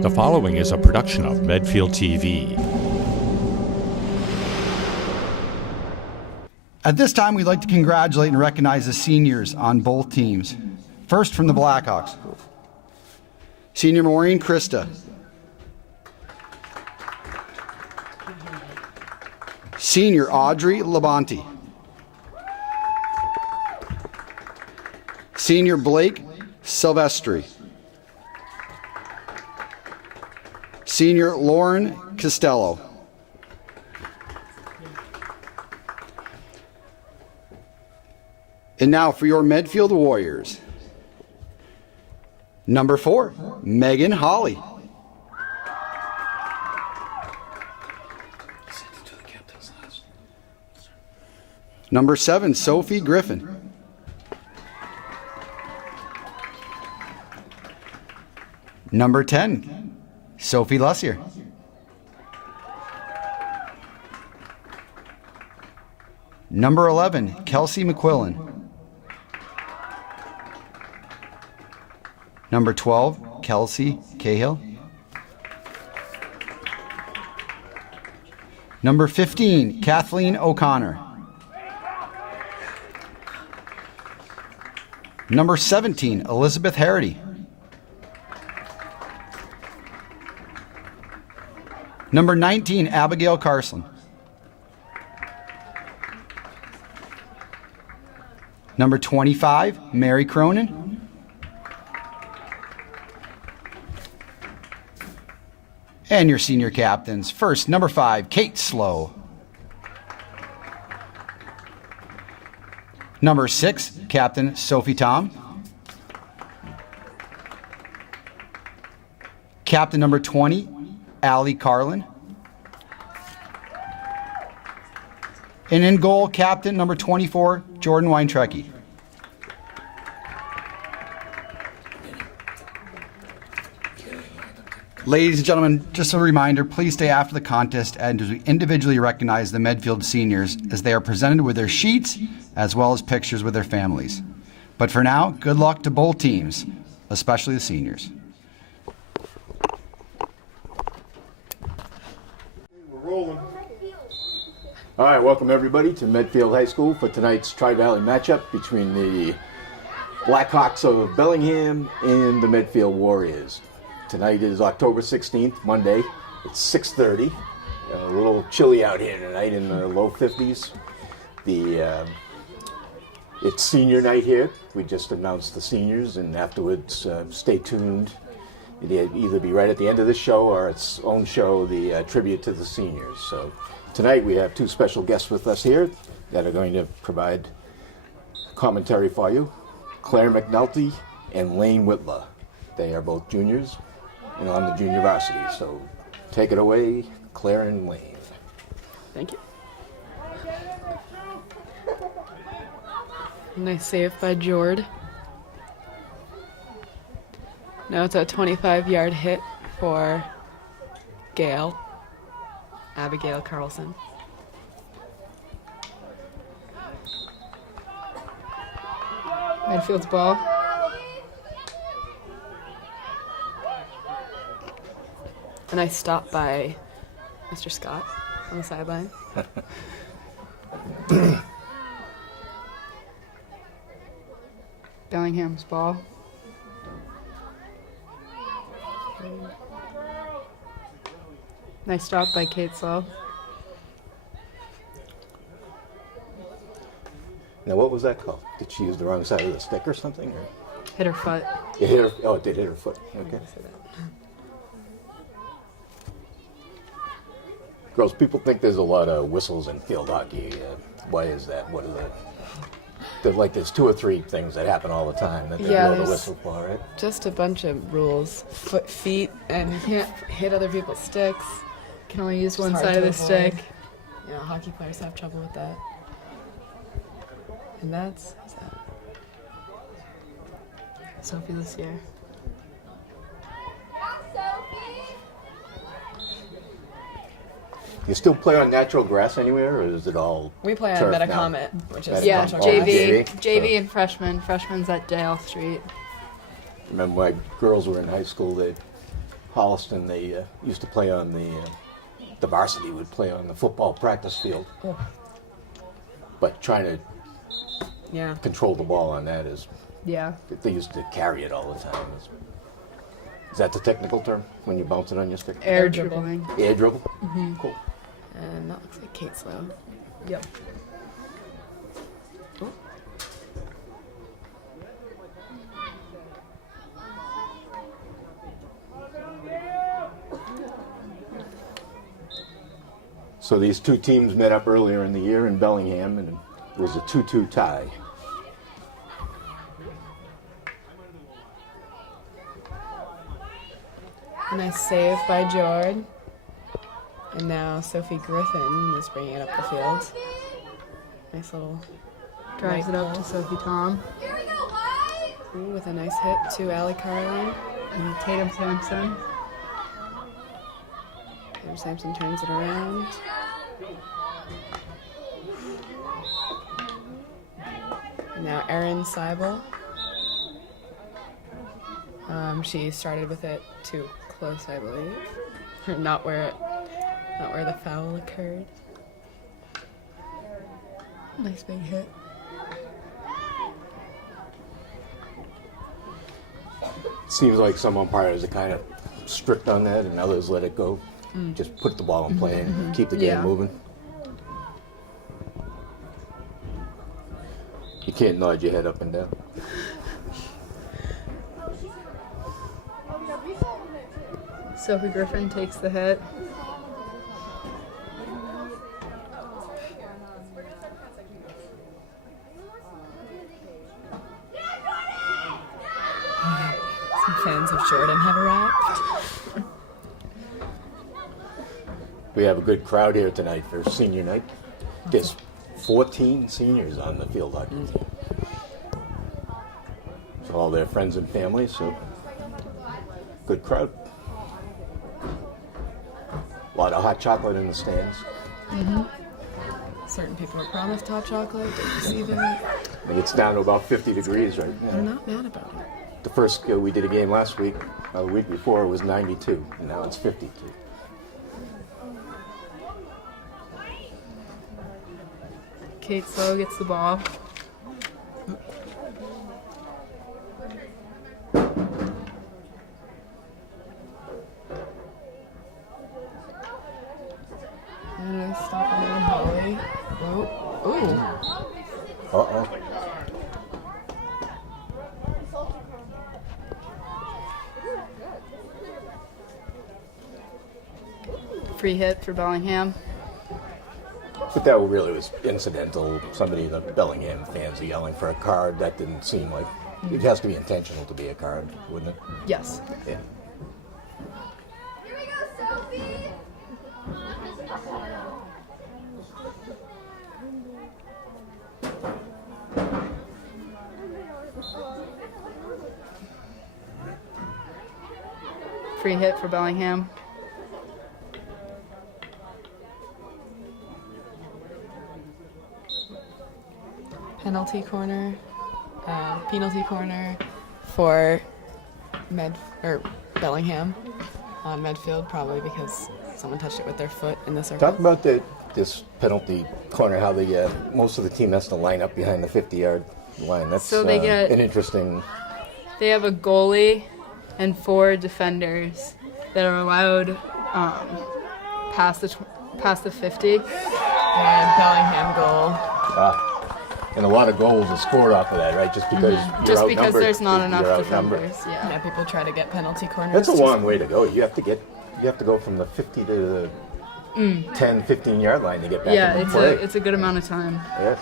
The following is a production of Medfield TV. At this time, we'd like to congratulate and recognize the seniors on both teams. First, from the Blackhawks, Senior Maureen Krista. Senior Audrey Labonte. Senior Blake Silvestri. Senior Lauren Costello. And now for your Medfield Warriors. Number 4, Megan Holly. Number 7, Sophie Griffin. Number 10, Sophie Lussier. Number 11, Kelsey McQuillan. Number 12, Kelsey Cahill. Number 15, Kathleen O'Connor. Number 17, Elizabeth Harity. Number 19, Abigail Carson. Number 25, Mary Cronin. And your senior captains. First, number 5, Kate Slow. Number 6, Captain Sophie Tom. Captain number 20, Allie Carlin. And in goal, captain number 24, Jordan Weintrecke. Ladies and gentlemen, just a reminder, please stay after the contest and individually recognize the Medfield seniors as they are presented with their sheets as well as pictures with their families. But for now, good luck to both teams, especially the seniors. Rolling. All right, welcome everybody to Medfield High School for tonight's Tri-Valley matchup between the Blackhawks of Bellingham and the Medfield Warriors. Tonight is October 16th, Monday. It's 6:30. A little chilly out here tonight in the low 50s. It's senior night here. We just announced the seniors, and afterwards, stay tuned. It'll either be right at the end of the show or its own show, the tribute to the seniors. So tonight we have 2 special guests with us here that are going to provide commentary for you. Claire McNulty and Lane Whitler. They are both juniors and on the junior varsity. So take it away, Claire and Lane. Thank you. Nice save by Jord. Now it's a 25-yard hit for Abigail Carlson. Medfield's ball. A nice stop by Mr. Scott on the sideline. Bellingham's ball. Nice stop by Kate Slow. Now, what was that called? Did she use the wrong side of the stick or something? Or? Hit her foot. It hit her. Oh, it did hit her foot. Okay. Girls, people think there's a lot of whistles in field hockey. Why is that? What are the? There's 2 or 3 things that happen all the time that they blow the whistle for, right? Just a bunch of rules. Feet, and you can't hit other people's sticks. Can only use one side of the stick. You know, hockey players have trouble with that. And that's Sophie Lussier. You still play on natural grass anywhere, or is it all? We play on Metacomet, which is Yeah, All JV JV and freshman. Freshman's at Dale Street. Remember when my girls were in high school, Holliston, they used to play on the varsity would play on the football practice field. Oh. But trying to Yeah. control the ball on that is, Yeah. they used to carry it all the time. Is that the technical term, when you bounce it on your stick? Air dribbling. Air dribble? Cool. And that looks like Kate Slow. Yep. So these two teams met up earlier in the year in Bellingham, and it was a 2-2 tie. A nice save by Jord. And now Sophie Griffin is bringing it up the field. Nice little Drives it up to Sophie Tom. Ooh, with a nice hit to Allie Carline. And Tatum Sampson. Tatum Sampson turns it around. And now Erin Seibel. She started with it too close, I believe. Or not where the foul occurred. Nice big hit. Seems like some umpires are kind of strict on that, and others let it go. Just put the ball in play and keep the game Yeah. moving. You can't nod your head up and down. Sophie Griffin takes the hit. Some fans of Jordan have arrived. We have a good crowd here tonight for senior night. There's 14 seniors on the field hockey team. So all their friends and family, so good crowd. A lot of hot chocolate in the stands. Certain people were promised hot chocolate, didn't receive it. And it's down to about 50 degrees right They're now. not mad about it. The first we did a game last week, the week before it was 92, and now it's 52. Kate Slow gets the ball. And I stop on Holly. Oh, ooh. Uh-oh. Free hit for Bellingham. But that really was incidental. Somebody, the Bellingham fans are yelling for a card. That didn't seem like... It has to be intentional to be a card, wouldn't it? Yes. Yeah. Here we go, Sophie! Free hit for Bellingham. Penalty corner for Bellingham on Medfield, probably because someone touched it with their foot in the circle. Talk about this penalty corner, how most of the team has to line up behind the 50-yard line. That's So they get- an interesting... They have a goalie and 4 defenders that are allowed past the 50. And Bellingham goal. And a lot of goals are scored off of that, right? Just because you're Just because outnumbered, there's not you're enough outnumbered. defenders. Yeah, Yeah. people try to get penalty corners. That's a long way to go. You have to go from the 50 to the 10, 15-yard line to get back Yeah, into play. it's a good amount of time. Yes.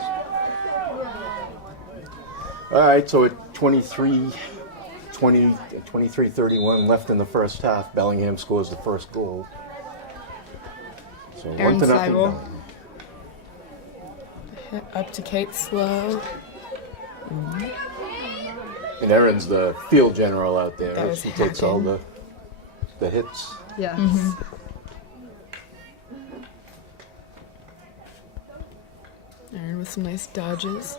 All right, so at 23-31 left in the first half, Bellingham scores the first goal. So Erin 1-0. Seibel. Up to Kate Slow. And Erin's the field general out there. That Right? was She takes all hacking. the hits. Yes. Erin with some nice dodges.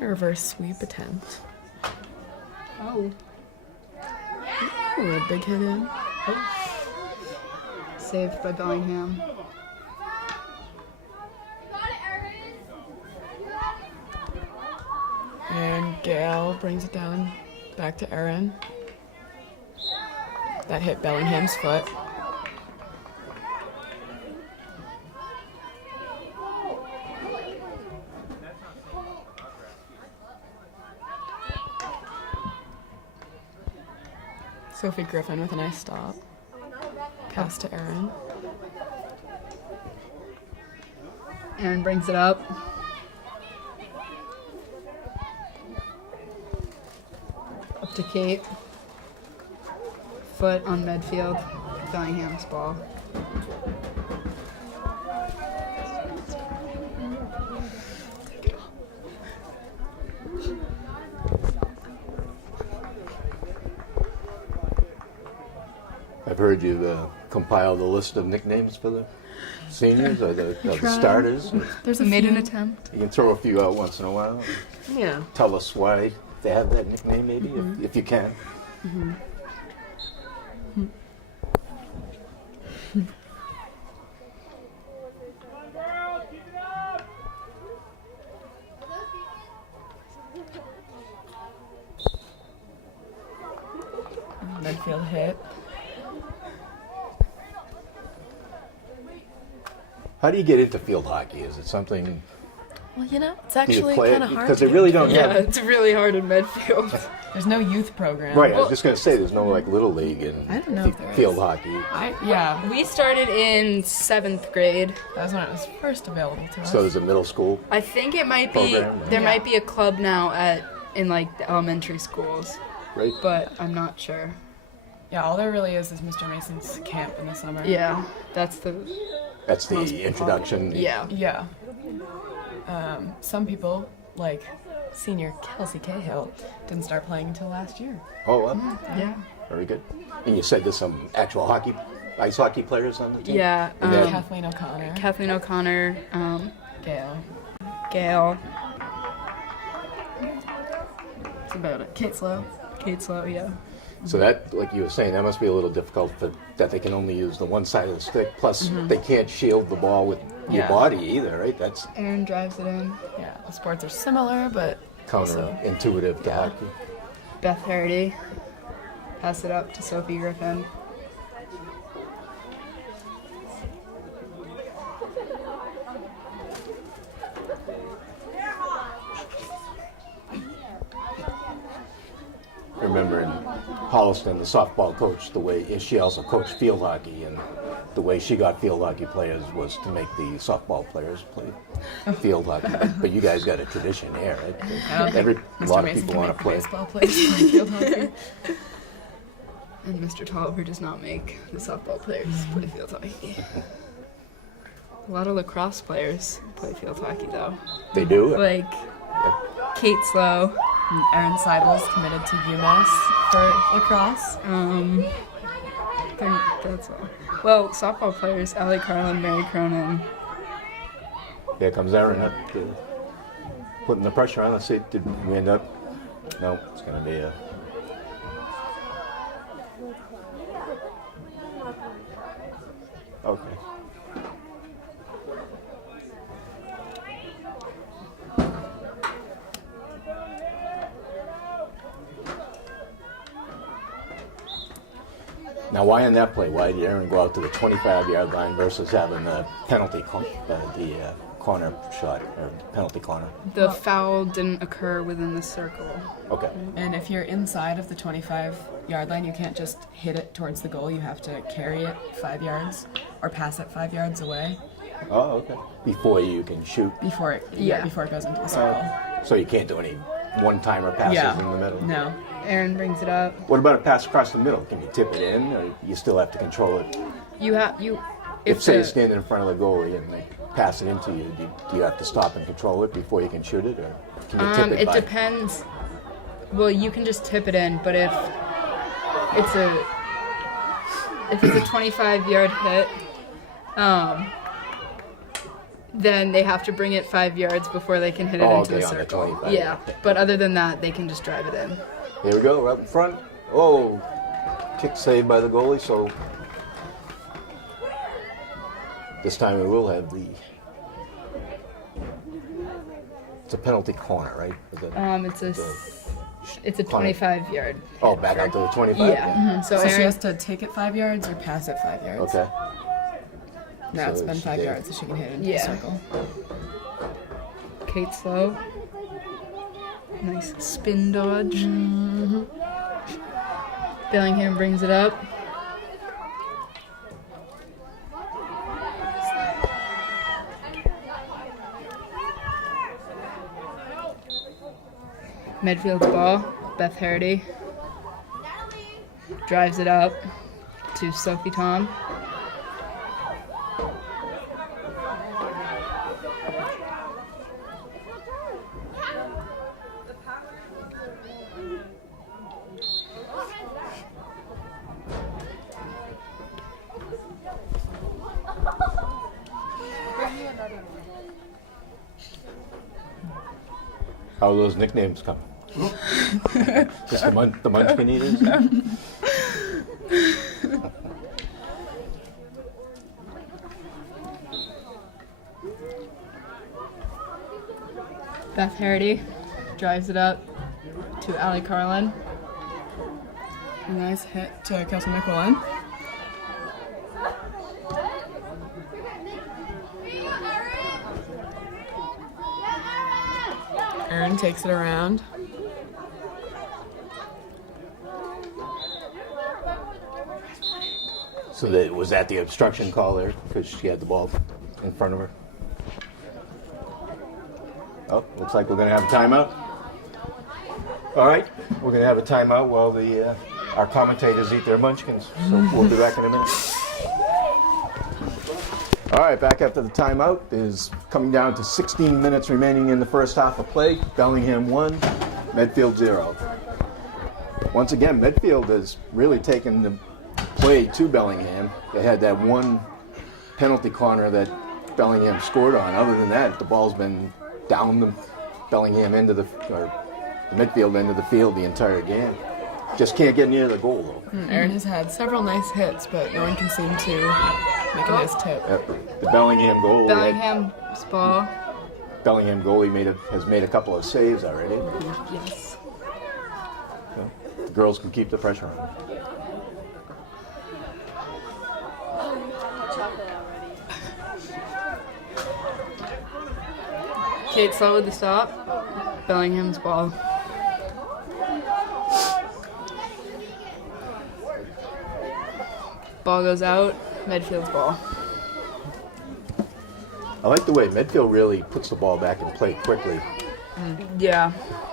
A reverse sweep attempt. Oh. Oh, a big hit in. Saved by Bellingham. Got it, Erin. And Gail brings it down back to Erin. That hit Bellingham's foot. Sophie Griffin with a nice stop. Pass to Erin. Aaron brings it up. Up to Kate. Foot on Medfield. Bellingham's ball. I've heard you've compiled a list of nicknames for the seniors or the starters. There's We made an attempt. You can throw a few out once in a while. Yeah. Tell us why they have that nickname, maybe, if you can. Medfield hit. How do you get into field hockey? Is it something Well, it's do you actually play kind of hard. because to they get really into. don't Yeah, have. it's really hard in Medfield. There's no youth program. Right, I was just going to say there's no like little league in I don't know if there is. field hockey. Yeah, We started in 7th grade. that was when it was first available to us. So there's a middle school. I think it might be Program, there yeah. might be a club now in like the elementary schools, Right. but I'm not sure. Yeah, all there really is Mr. Mason's camp in the summer. Yeah, that's the That's the introduction. yeah. Yeah. Some people, like senior Kelsey Cahill, didn't start playing until last year. Oh, well, Yeah. very good. And you said there's some actual ice hockey players on the team. Yeah. And then- Kathleen O'Connor, Kathleen O'Connor, Gail, Gail, that's about it. Kate Slow. Kate Slow, yeah. So that, like you were saying, that must be a little difficult that they can only use the one side of the stick. Plus, they can't shield the ball with your Yeah. body either, right? That's Aaron drives it in. Yeah, the sports are similar, but also counterintuitive to hockey. Beth Hardy. Pass it up to Sophie Griffin. I remember in Holliston, the softball coach, the way she also coached field hockey, and the way she got field hockey players was to make the softball players play field hockey. But you guys got a tradition here, right? I don't think A Mr. lot of Mason people can want make to play. baseball players play field hockey. And Mr. Tolliver does not make the softball players play field hockey. A lot of lacrosse players play field hockey though. They do? Like Kate Slow. And Erin Seibel's committed to UMass for lacrosse. I think that's all. Well, softball players, Allie Carlin, Mary Cronin. Here comes Aaron up, putting the pressure on. Let's see, did we end up? No, it's going to be a... Okay. Now, why on that play? Why did Aaron go out to the 25-yard line versus having the corner shot or penalty corner? The foul didn't occur within the circle. Okay. And if you're inside of the 25-yard line, you can't just hit it towards the goal. You have to carry it 5 yards or pass it 5 yards away Oh, okay. Before you can shoot. before it Yeah. before it goes into the circle. So you can't do any one-timer passes in the middle? No. Aaron brings it up. What about a pass across the middle? Can you tip it in, or you still have to control it? If Say you're the, standing in front of the goalie and they pass it into you, do you have to stop and control it before you can shoot it, or can you tip it it by? depends. Well, you can just tip it in, but if it's a 25-yard hit, then they have to bring it 5 yards before they can hit it into the okay, on the circle. 25. Yeah, but other than that, they can just drive it in. Here we go, right in front. Oh, kick saved by the goalie, so this time we will have the... It's a penalty corner, right? It's a 25-yard. Oh, back out to the 25? Yeah. So So she Aaron, has to take it 5 yards or pass it 5 yards. Okay. Now it's So been she 5 did. yards, so she can hit it into Yeah. the circle. Kate slow. Nice spin dodge. Bellingham brings it up. Medfield's ball. Beth Hardy drives it up to Sophie Tom. How are those nicknames come? Just the Munchkin Eaters? Beth Hardy drives it up to Allie Carlin. A nice hit to Kelsey McQuillan. Aaron takes it around. So that was that the obstruction call there because she had the ball in front of her. Oh, looks like we're going to have a timeout. All right, we're going to have a timeout while our commentators eat their munchkins. So we'll be back in a minute. All right, back after the timeout is coming down to 16 minutes remaining in the first half of play. Bellingham 1, Medfield 0. Once again, Medfield has really taken the play to Bellingham. They had that one penalty corner that Bellingham scored on. Other than that, the ball's been down the Bellingham end of the Medfield end of the field the entire game. Just can't get near the goal though. Aaron has had several nice hits, but no one can seem to make a nice tip. The Bellingham goal. Bellingham's ball. Bellingham goalie has made a couple of saves already. Yes. So, the girls can keep the pressure on. Kate slow with the stop. Bellingham's ball. Ball goes out. Medfield's ball. I like the way Medfield really puts the ball back in play quickly. Yeah.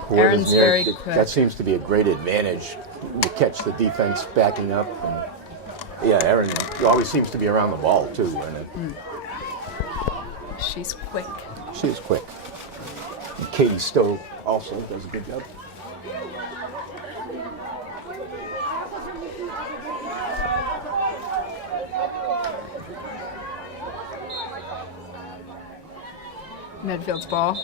Whereas Aaron's there- very that quick. seems to be a great advantage. You catch the defense backing up. And, yeah, Aaron always seems to be around the ball too. And She's quick. she's quick. And Katie Stowe also does a good job. Medfield's ball.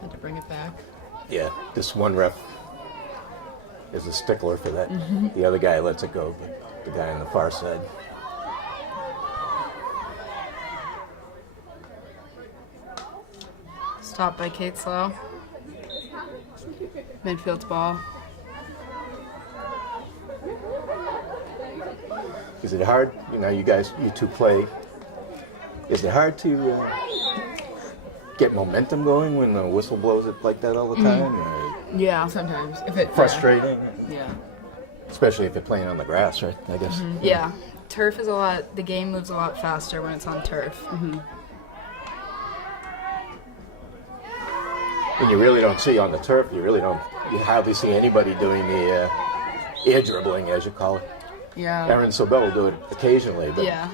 Had to bring it back. Yeah, this one ref is a stickler for that. The other guy lets it go, but the guy on the far side. Stopped by Kate Slow. Medfield's ball. Is it hard? You know, you two play. Is it hard to get momentum going when the whistle blows it like that all the time? Or Yeah. Sometimes. If it frustrating? Yeah. Especially if you're playing on the grass, right? I guess. Yeah. Turf is the game moves a lot faster when it's on turf. And you really don't see on the turf, you hardly see anybody doing the air dribbling, as you call it. Yeah. Aaron Sobel will do it occasionally, but Yeah.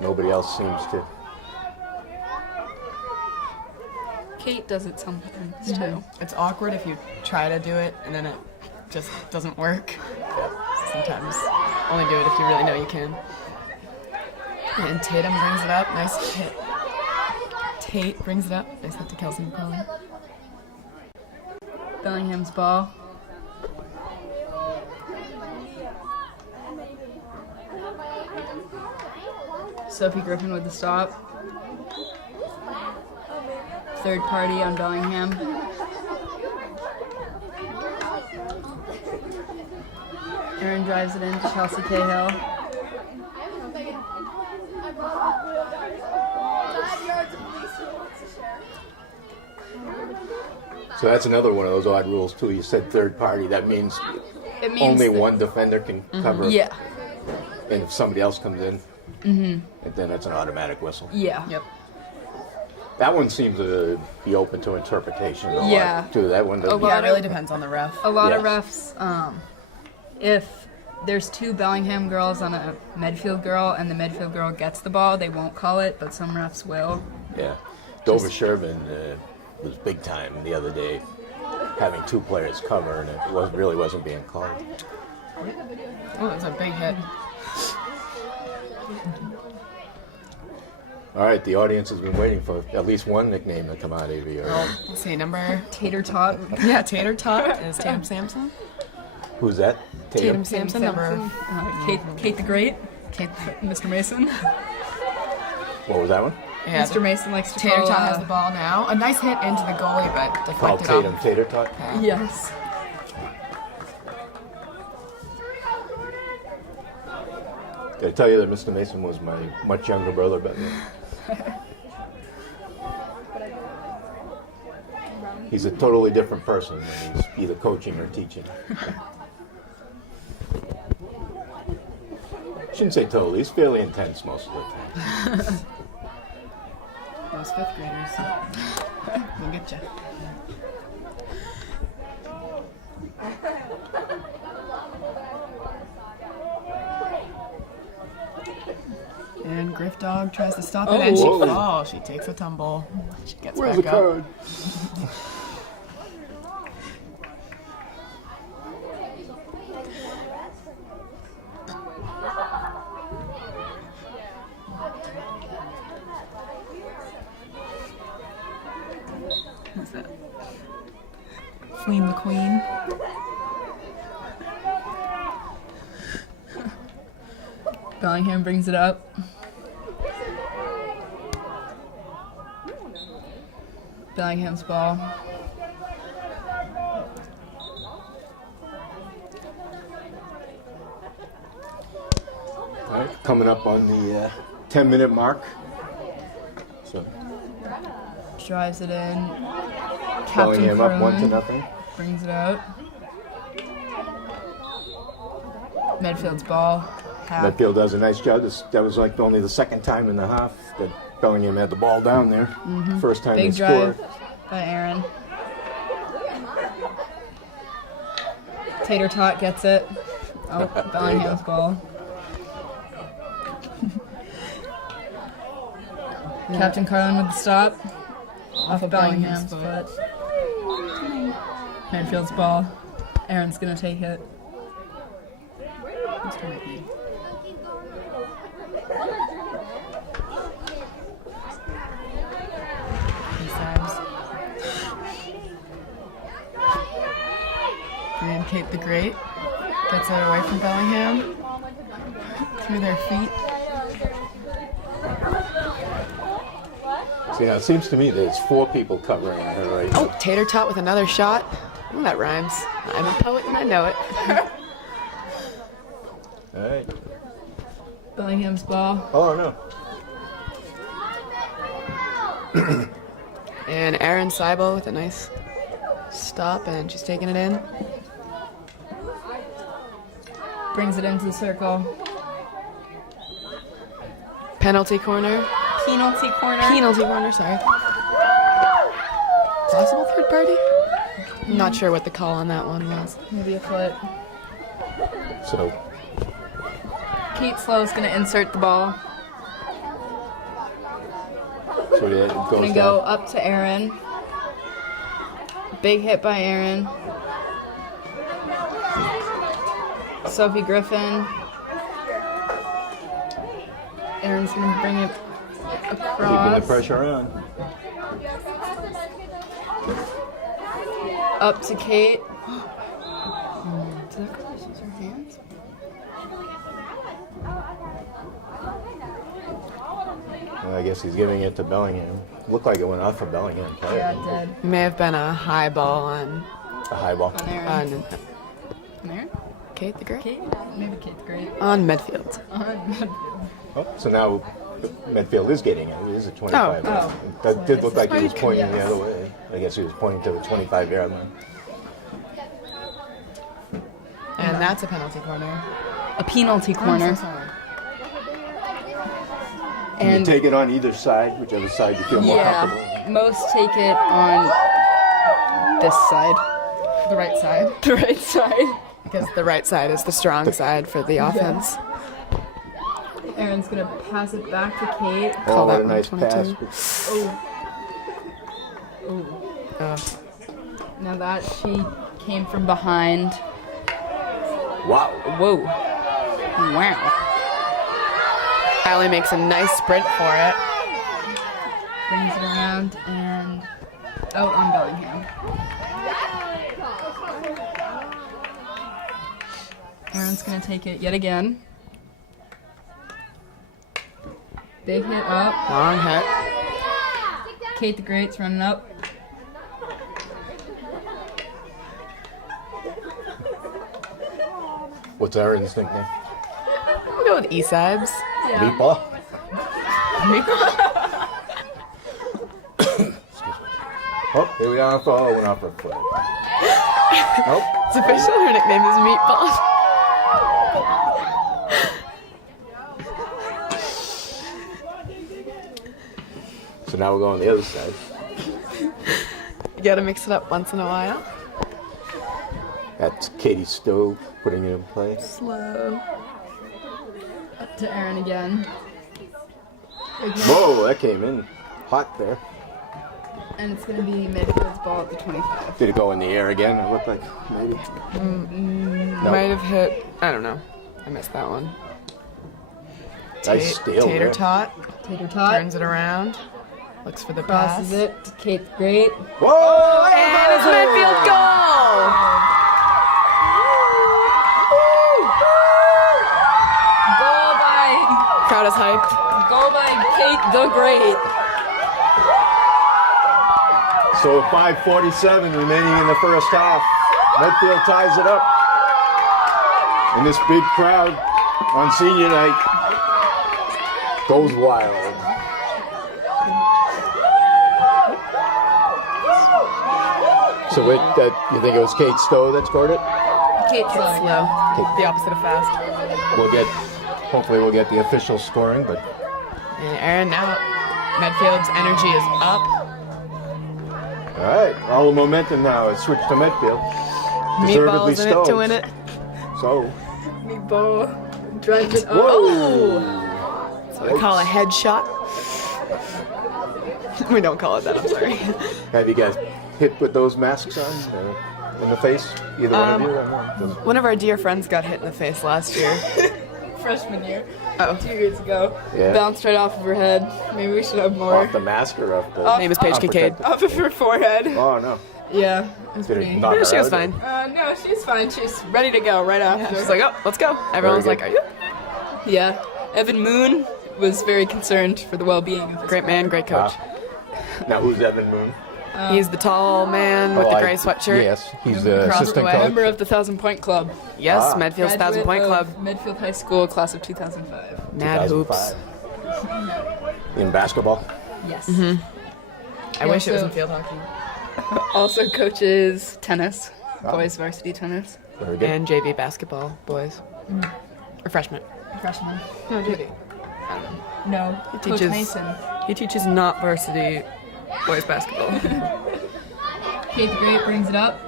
nobody else seems to. Kate does it sometimes too. It's awkward if you try to do it and then it just doesn't work. Sometimes only do it if you really know you can. And Tatum brings it up. Nice hit. Tate brings it up. Nice hit to Kelsey McCollum. Bellingham's ball. Sophie Griffin with the stop. Third party on Bellingham. Aaron drives it into Chelsea Cahill. 5 yards of police who wants to share. So that's another one of those odd rules too. You said third party. That means It means only that- one defender can cover. Yeah. And if somebody else comes in, then it's an automatic whistle. Yeah. Yep. That one seems to be open to interpretation a Yeah. lot too. That one A doesn't. lot. Yeah, it really depends on the ref. A lot of Yes. refs, if there's 2 Bellingham girls on a Medfield girl and the Medfield girl gets the ball, they won't call it, but some refs will. Yeah. Dover Sherman was big time the other day, having 2 players cover, and it really wasn't being called. Oh, it was a big hit. All right, the audience has been waiting for at least one nickname to come out of you. Let's see, number. Tater tot. Yeah, Tater Tot is Tatum Sampson. Who's that? Tatum Sampson, number. Kate the Great. Kate, Mr. Mason. What was that one? yeah, Mr. Mason likes to Tater call, Tot has the ball now. A nice hit into the goalie, but Called deflected Tatum off. Tater Tot. Yes. Did I tell you that Mr. Mason was my much younger brother back then? He's a totally different person when he's either coaching or teaching. Shouldn't say totally. He's fairly intense most of the time. Those 5th graders. We'll get you. And Griff Dog tries to stop it, and she Whoa. falls. She takes a tumble. She gets Where's the back up. card? Who's that? Queen the Queen. Bellingham brings it up. Bellingham's ball. All right, coming up on the 10-minute mark. So Drives it in. Bellingham up Curlin 1-0. brings it out. Medfield's ball. Half. Medfield does a nice job. That was like only the second time in the half that Bellingham had the ball down there. First time Big they scored. drive by Aaron. Tater Tot gets it. Oh, There you Bellingham's go. ball. Captain Carlin with the stop. Off of Bellingham's foot. Medfield's ball. Aaron's gonna take it. Mr. McNee. And Kate the Great gets it away from Bellingham through their feet. See, now it seems to me there's 4 people covering her right now. Oh, Tater Tot with another shot. Ooh, that rhymes. I'm a poet and I know it. All right. Bellingham's ball. Oh, no. And Erin Seibel with a nice stop, and she's taking it in. Brings it into the circle. Penalty corner. Penalty corner. Penalty corner, sorry. Possible third party? I'm not sure what the call on that one was. Maybe a foot. So Kate Slow's gonna insert the ball. it goes Gonna down. go up to Aaron. Big hit by Aaron. Sophie Griffin. Aaron's gonna bring it Keeping the across. pressure on. Up to Kate. Did that girl use her hands? I guess he's giving it to Bellingham. Looked like it went off of Bellingham. Yeah, it did. May have been a high ball on A high ball. On Aaron. on On Aaron? Kate the Great. Kate? Maybe Kate's great. On Medfield. Oh, so now Medfield is getting it. It is a 25. Oh. That did look like he was pointing the Yes. other way. I guess he was pointing to the 25-yard line. And that's a penalty corner. A penalty corner. I'm so sorry. You And take it on either side, whichever side you feel more comfortable. yeah, most take it on this side. The right side. The right side. Because the right side is the strong side for the offense. Aaron's gonna pass it back to Kate. Oh, Call what that a one nice 22. pass. Now that she came from behind. Wow. Whoa. Wow. Allie makes a nice sprint for it. Brings it around and out on Bellingham. Aaron's gonna take it yet again. Big hit up. Long hit. Kate the Great's running up. What's Aaron's nickname? We'll go with E-Sibes. Meatball? Oh, here we are. Oh, went off her foot. Nope. It's official. Her nickname is Meatball. So now we're going the other side. You gotta mix it up once in a while. That's Katie Stowe putting it in play. Slow. Up to Aaron again. Whoa, that came in hot there. And it's gonna be Medfield's ball at the 25. Did it go in the air again? It looked like maybe. No. Might have hit. I don't know. I missed that one. Nice steal Tater there. tot. Tater tot. Turns it around. Looks for the Crosses pass. it to Kate the Great. Whoa! And it's Medfield goal! Goal by Crowd is hyped. Kate the Great. So 5:47 remaining in the first half. Medfield ties it up. And this big crowd on senior night goes wild. So you think it was Kate Stowe that scored it? Kate's slow. The opposite of fast. Hopefully we'll get the official scoring, but And Aaron, now Medfield's energy is up. all right, all the momentum now is switched to Medfield. Deservedly Meatball's in it to Stowe. win it. So, Meatball drives it up. whoa! That's what we call a headshot. We don't call it that, I'm sorry. Have you guys hit with those masks on in the face? Either one of you? I don't know. One of our dear friends got hit in the face last year. Freshman year. Oh. 2 years ago. Yeah. Bounced right off of her head. Maybe we should have more. Off the mask or off the? Name is Paige Kincaid. Off of her forehead. Oh no! Yeah. It was Did pretty. it knock her She was out? fine. No, she's fine. She's ready to go right after. She's like, oh, let's go. Everyone's Very like, good. are you? Yeah. Evan Moon was very concerned for the well-being of his Great man, great coach. Now who's Evan Moon? He's the tall man with the gray sweatshirt. Yes, he's the Across the assistant way. coach. member of the 1,000-Point Club. Yes, Ah. Medfield's 1,000 Point Graduate Club. of Medfield High School, class of 2005. Mad hoops. 2005. In basketball. Yes. I wish it was in also- field hockey. Also coaches tennis, boys varsity tennis. Very good. And JV basketball, boys. Or freshmen. Freshman. No, JV. No. He Coach teaches, Mason. he teaches not varsity boys basketball. Kate the Great brings it up.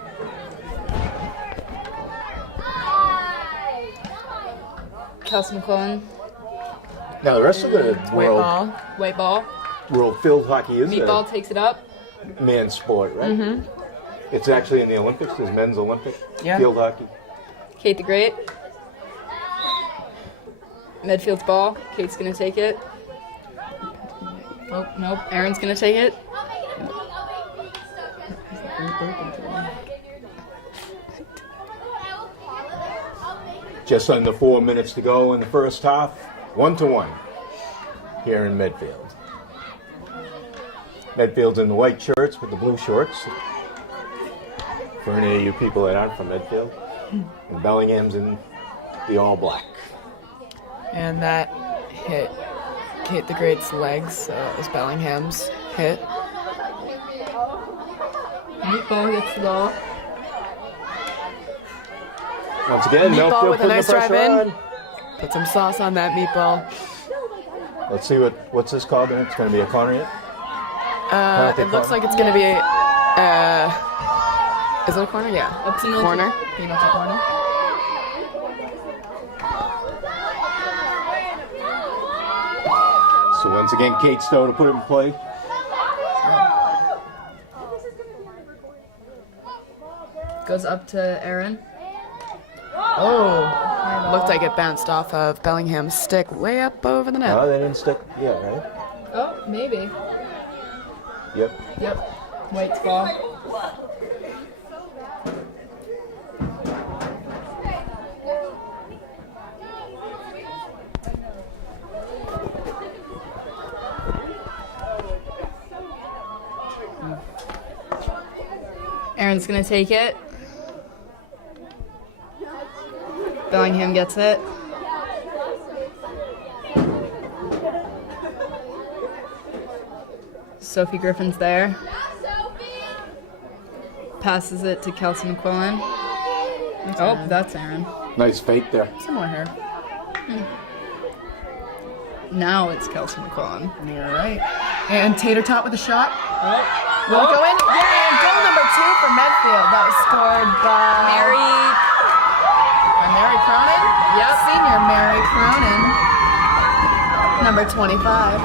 Kelsey McClellan, Now the rest of the White world ball. white ball. world field hockey is Meatball takes it up. a man's sport, right? Mm-hmm. It's actually in the Olympics. There's men's Olympic Yeah. field hockey. Kate the Great. Medfield's ball. Kate's gonna take it. Oh, nope. Aaron's gonna take it. Just under 4 minutes to go in the first half. 1-1 here in Medfield. Medfield's in the white shirts with the blue shorts. For any of you people that aren't from Medfield. And Bellingham's in the all black. And that hit Kate the Great's legs, so it was Bellingham's hit. Meatball gets the ball. Once again, Meatball Medfield with a putting nice the pressure drive in. on. Put some sauce on that meatball. Let's see what's this called then? It's going to be a corner yet? It looks like it's going to be is it a corner? Yeah. A penalty. Corner. Penalty corner. So once again, Kate Stowe to put it in play. Goes up to Aaron. Oh. Looked like it bounced off of Bellingham's stick way up over the net. Oh, they didn't stick yet, right? Oh, maybe. Yep. Yep. White's ball. Aaron's gonna take it. Bellingham gets it. Sophie Griffin's there. Passes it to Kelsey McQuillan. Oh, that's Aaron. Nice fake there. Similar hair. Now it's Kelsey McQuillan. You're right. And Tater Tot with a shot. Oh. Will it go in? Yeah, and goal number 2 for Medfield. That was scored by Mary Cronin. Yep. Senior Mary Cronin. Number 25.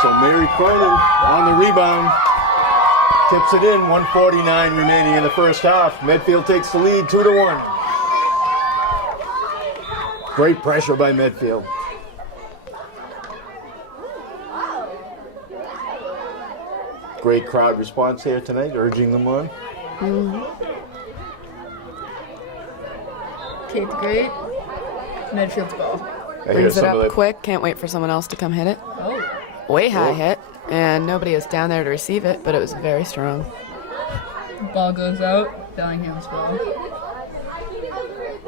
So Mary Cronin on the rebound. Tips it in, 1:49 remaining in the first half. Medfield takes the lead 2-1. Great pressure by Medfield. Great crowd response here tonight, urging them on. Kate the Great. Medfield's ball. I hear Brings it some up of the quick. Can't wait for someone else to come hit it. Oh. Way high hit. And nobody is down there to receive it, but it was very strong. Ball goes out. Bellingham's ball.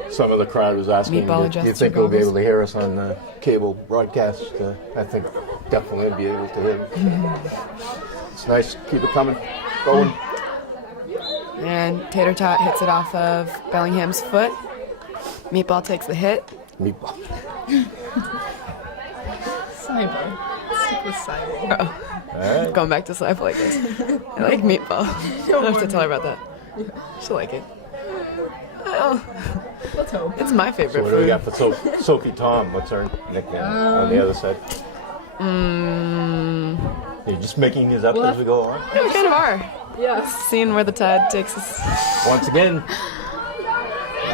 Some of the crowd was asking, Meatball do you adjuster think we'll be goggles. able to hear us on the cable broadcast? I think definitely be able to hear. It's nice. Keep it coming. Going. And Tater Tot hits it off of Bellingham's foot. Meatball takes the hit. Meatball. Cyber. Stick with Cyber. All right. Going back to Cypher like this. I like Meatball. I have to tell her about that. She'll like it. Well, Let's hope. it's my So favorite what do we food. got for Sophie Tom? What's her nickname on the other side? You're just making these up as we go on? Yeah, we kind of are. Yes. Seeing where the tide takes us. Once again,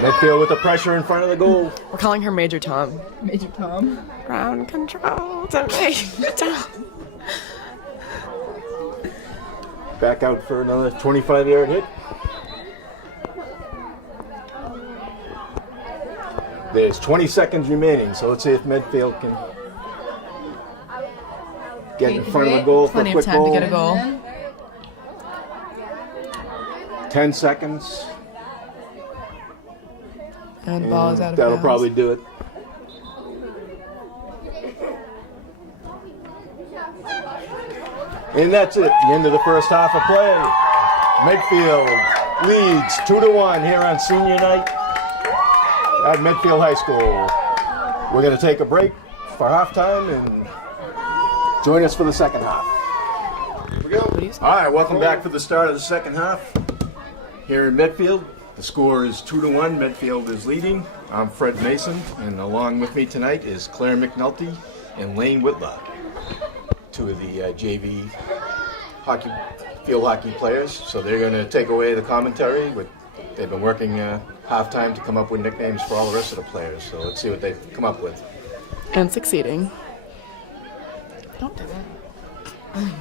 Medfield with the pressure in front of the goal. We're calling her Major Tom. Major Tom. Ground control to Major Tom. Back out for another 25-yard hit. There's 20 seconds remaining, so let's see if Medfield can get in front of the goal for a Plenty of quick time goal. to get a goal. 10 seconds. And the ball is out of That'll bounds. probably do it. And that's it. The end of the first half of play. Medfield leads 2-1 here on senior night at Medfield High School. We're going to take a break for halftime and join us for the second half. Here we go. All right, welcome back for the start of the second half here in Medfield. The score is 2-1. Medfield is leading. I'm Fred Mason, and along with me tonight is Claire McNulty and Lane Whitlaw, two of the JV field hockey players. So they're going to take away the commentary. They've been working halftime to come up with nicknames for all the rest of the players. So let's see what they've come up with. And succeeding. Don't do that.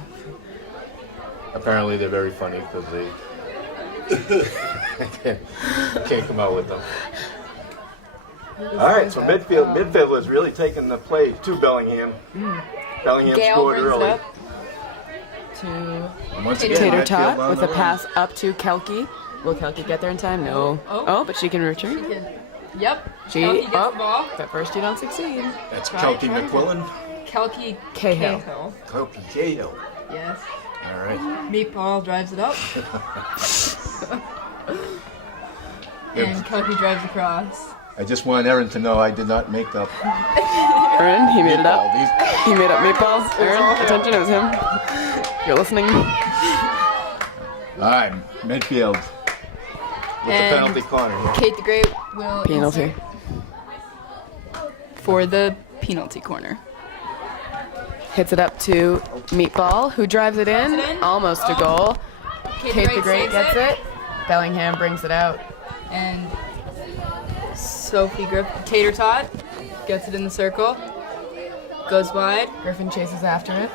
Apparently they're very funny because they can't come out with them. All right, so Medfield was really taking the play to Bellingham. Bellingham Gale scored brings early. it up To And once again, Tater Medfield Tot on with the a run. pass up to Kelky. Will Kelky get there in time? No. Oh, but she can return. Yep. She Kelky gets the ball. But first you don't succeed. That's Try Kelky again. McQuillan. Kelky Cahill. Kelky Cahill. Yes. All right. Meatball drives it up. And Kelky drives across. I just want Erin to know I did not make up Aaron, he made it up. all these. He made up meatballs. Aaron, attention, it was him. You're listening. All right, Medfield with the And penalty corner here. Kate the Great will Penalty. insert for the penalty corner. Hits it up to Meatball, who drives it in. Almost a goal. Kate the Great saves gets it. Bellingham brings it out. And Sophie Tater Tot gets it in the circle. Goes wide. Griffin chases after it.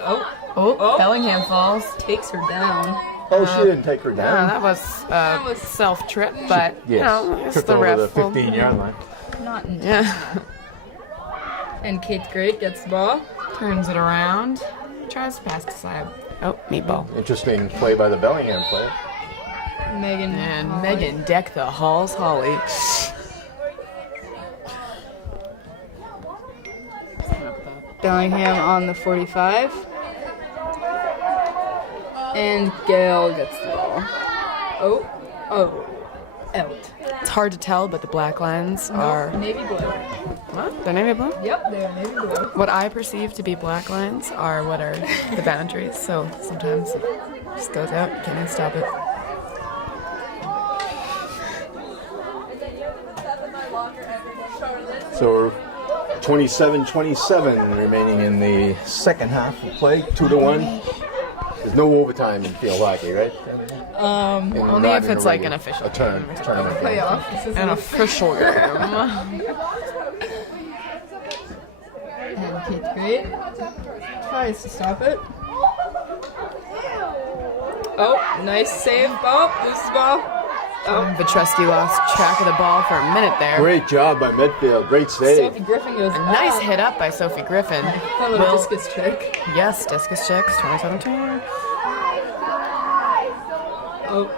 Oh, Oh, Bellingham falls. takes her down. Oh, she didn't take her down. That was was- self-trip, but, you know, it's tripped the over ref. the 15-yard line. Not in. Yeah. And Kate the Great gets the ball. Turns it around. Tries to pass to side. Oh, Meatball. Interesting play by the Bellingham player. Megan. And Holly. Megan deck the halls Holly. Bellingham on the 45. And Gail gets the ball. Oh, out. It's hard to tell, but the black lines are... Navy blue. What? They're navy blue? Yep, they're navy blue. What I perceive to be black lines are what are the boundaries, so sometimes it just goes out, you can't even stop it. So 27-27 remaining in the second half of play, 2-1. There's no overtime in field hockey, right? Only if it's like an official tournament game. Playoff. This is An official game. and Kate the Great tries to stop it. Oh, nice save. Oh, loses the ball. Vitreski lost track of the ball for a minute there. Great job by Medfield. Great save. Sophie Griffin goes A nice hit up by Sophie Griffin. A little discus trick. Yes, discus checks, 2017. Oh,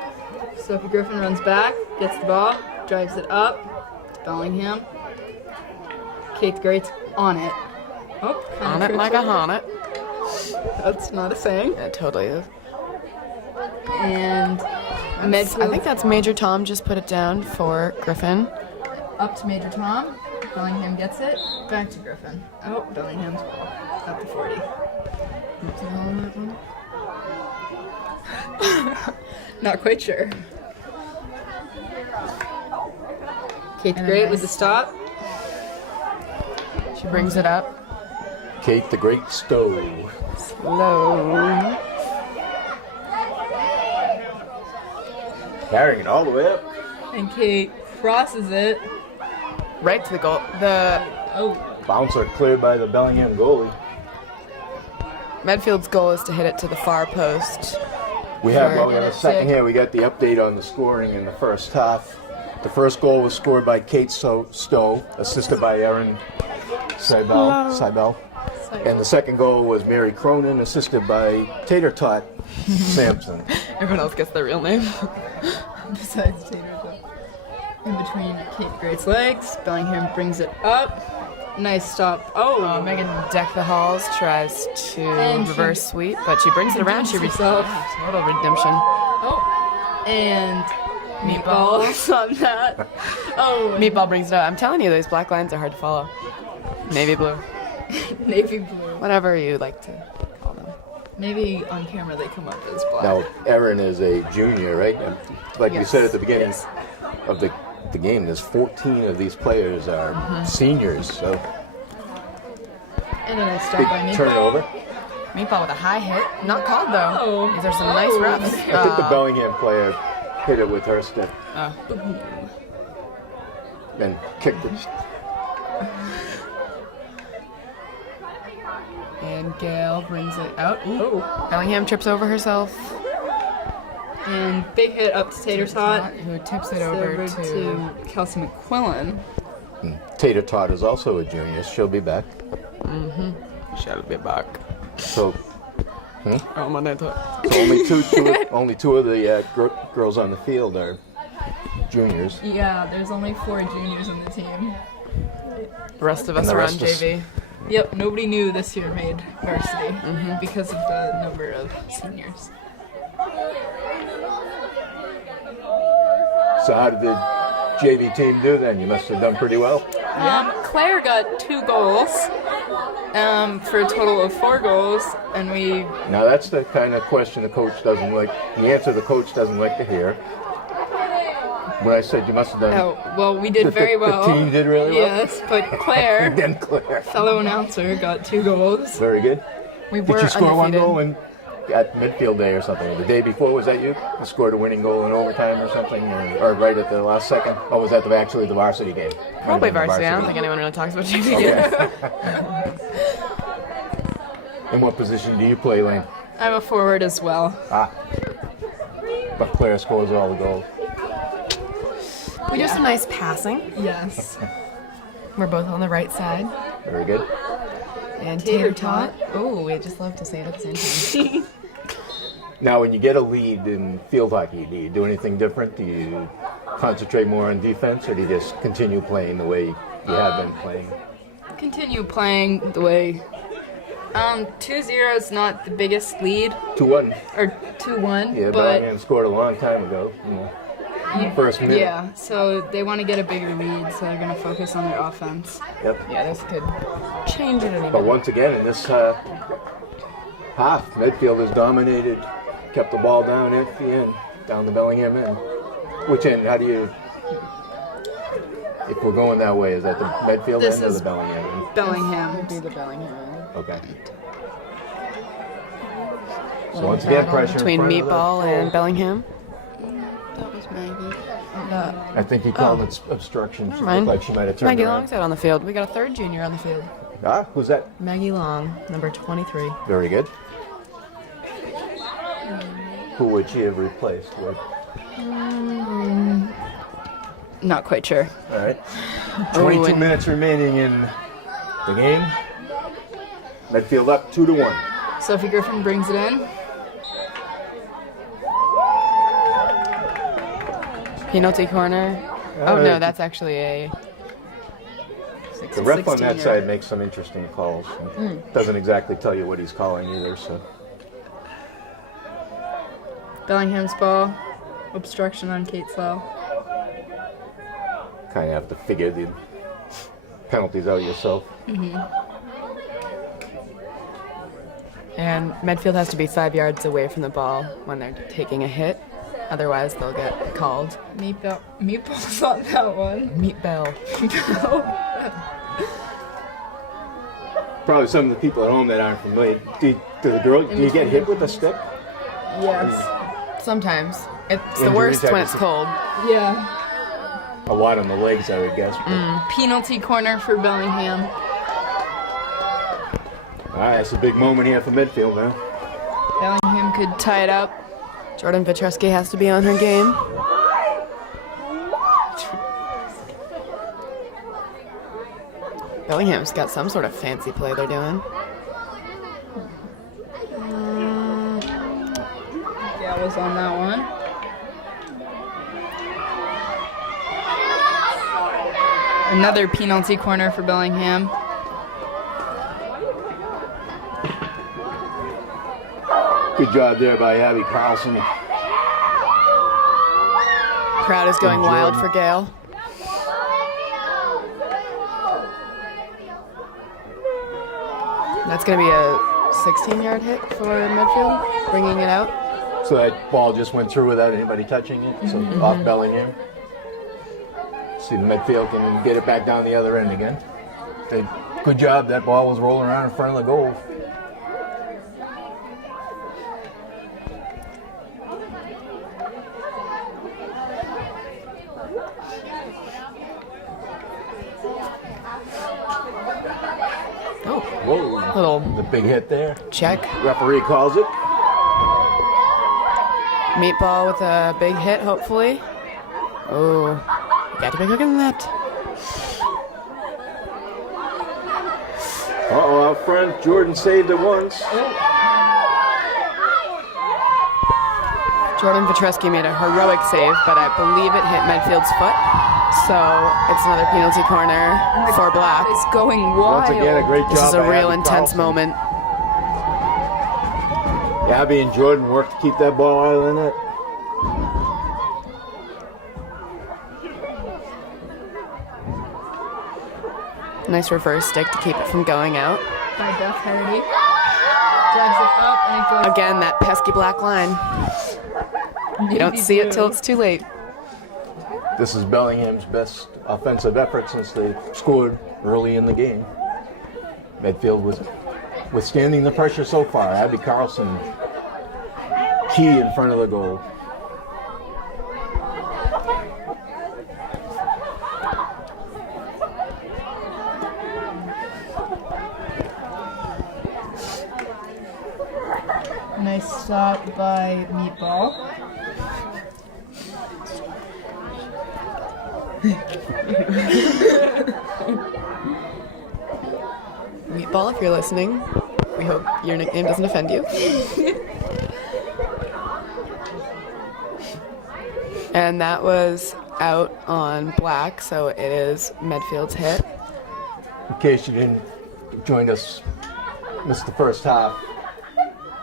Sophie Griffin runs back, gets the ball, drives it up to Bellingham. Kate the Great's on it. Oh, On it like a honnet. That's not a saying. It totally is. And Medfield I think that's Major Tom just put it down for Griffin. up to Major Tom. Bellingham gets it. Back to Griffin. Oh, Bellingham's ball. At the 40. Not quite sure. Kate the Great with the stop. She brings it up. Kate the Great Stowe. Low. Carrying it all the way up. And Kate crosses it. Right to the goal. Bouncer cleared by the Bellingham goalie. Medfield's goal is to hit it to the far post. We have Sure. in a second here. We got the update on the scoring in the first half. The first goal was scored by Kate Stowe, assisted by Erin Seibel. And the second goal was Mary Cronin, assisted by Tater Tot Sampson. Everyone else gets their real name. Besides Tater Tot. In between Kate the Great's legs. Bellingham brings it up. Nice stop. Oh, Megan Deck the Halls tries to And she- reverse sweep, but she brings it around. She herself. total redemption. Oh, and meatballs on that. Oh, Meatball brings it up. I'm telling you, those black lines are hard to follow. Navy blue. navy blue. Whatever you like to call them. Maybe on camera they come up as black. Now, Erin is a junior, right? And like we Yes. said at the beginning Yes. of the game, there's 14 of these players are seniors, so And a nice stop big by meatball. turnover. Meatball with a high hit. Not called though. Oh. These are some nice roughs. I think the Bellingham player hit it with her stick and kicked it. And Gail brings it out. Ooh. Bellingham trips over herself. And big hit up to Tater Tot. Who tips it over to Kelsey McQuillan. Tater Tot is also a junior. She'll be back. Shall be back. So, Oh, my God. so only two of the girls on the field are juniors. Yeah, there's only 4 juniors on the team. The rest of us the are on rest of us- JV. Yep, nobody knew this year made varsity because of the number of seniors. So how did the JV team do then? You must have done pretty well. Claire got 2 goals for a total of 4 goals, and we Now that's the kind of question the answer the coach doesn't like to hear. When I said you must have done, we did very well. The team did really well. Yes, but Claire, Again, Claire. fellow announcer, got 2 goals. Very good. We Did were you score one undefeated. goal at Medfield Day or something? The day before, was that you? You scored a winning goal in overtime or something? Or right at the last second? Or was that actually the varsity game? Probably Might have been the varsity. I don't think anyone really talks about JV. Okay. In what position do you play, Lane? I'm a forward as well. But Claire scores all the goals. We do some nice passing. Yes. We're both on the right side. Very good. And Tater Tater Tot. Oh, we just love to say it at the same time. Now, when you get a lead in field hockey, do you do anything different? Do you concentrate more on defense, or do you just continue playing the way you have been playing? Continue playing the way. 2-0 is not the biggest lead, 2-1. or 2-1, Yeah, but Bellingham scored a long time ago. First minute. yeah, so they want to get a bigger lead, so they're going to focus on their offense. Yep. Yeah, this could change it But anymore. once again, in this half, Medfield has dominated, kept the ball down at the end, down the Bellingham end. Which end? How do you... If we're going that way, is that the Medfield This end or is the Bellingham end? Bellingham. Would be the Bellingham. Okay. So once again, Battle pressure in between front of the Meatball goal. and Bellingham. That was Maggie. I think he called it obstruction. She Never looked mind. like she might have turned Maggie around. Long's out on the field. We got a 3rd junior on the field. Who's that? Maggie Long, number 23. Very good. Who would she have replaced with? Not quite sure. All right. 22 and- minutes remaining in the game. Medfield up 2-1. Sophie Griffin brings it in. Penalty corner. Oh no, that's actually a. The ref on that 16-year. side makes some interesting calls. Doesn't exactly tell you what he's calling either. So Bellingham's ball. Obstruction on Kate Slough. kind of have to figure the penalties out yourself. And Medfield has to be 5 yards away from the ball when they're taking a hit. Otherwise, they'll get called. Meatball's on that one. Meat Bell. Probably some of the people at home that aren't familiar. Do you get hit with a stick? Yes. Sometimes. It's the Injuries, worst I when guess. it's cold. Yeah. A lot on the legs, I would guess. Penalty corner for Bellingham. All right, that's a big moment here for Medfield now. Bellingham could tie it up. Jordan Petruski has to be on her game. Bellingham's got some sort of fancy play they're doing. Yeah, I was on that one. Another penalty corner for Bellingham. Good job there by Abby Carlson. Crowd is going wild for Gail. That's going to be a 16-yard hit for Medfield, bringing it out. So that ball just went through without anybody touching it. So off Bellingham. See if Medfield can get it back down the other end again. Good job. That ball was rolling around in front of the goal. Oh, Whoa. little The big hit there. check. Referee calls it. Meatball with a big hit, hopefully. Oh, got to be quicker than that. front. Jordan saved it once. Jordan Petrescu made a heroic save, but I believe it hit Medfield's foot. So it's another penalty corner for Black. It's going wild. Once again, a great job. This is a by real Abby intense Carlson. moment. Abby and Jordan worked to keep that ball out of the net. Nice reverse stick to keep it from going out. By Beth Hardy. Drives it up and it goes. Again, that pesky black line. You don't see it till it's too late. This is Bellingham's best offensive effort since they scored early in the game. Medfield was withstanding the pressure so far. Abby Carlson, key in front of the goal. Nice stop by Meatball. Meatball, if you're listening, we hope your nickname doesn't offend you. And that was out on Black, so it is Medfield's hit. In case you didn't join us, missed the first half,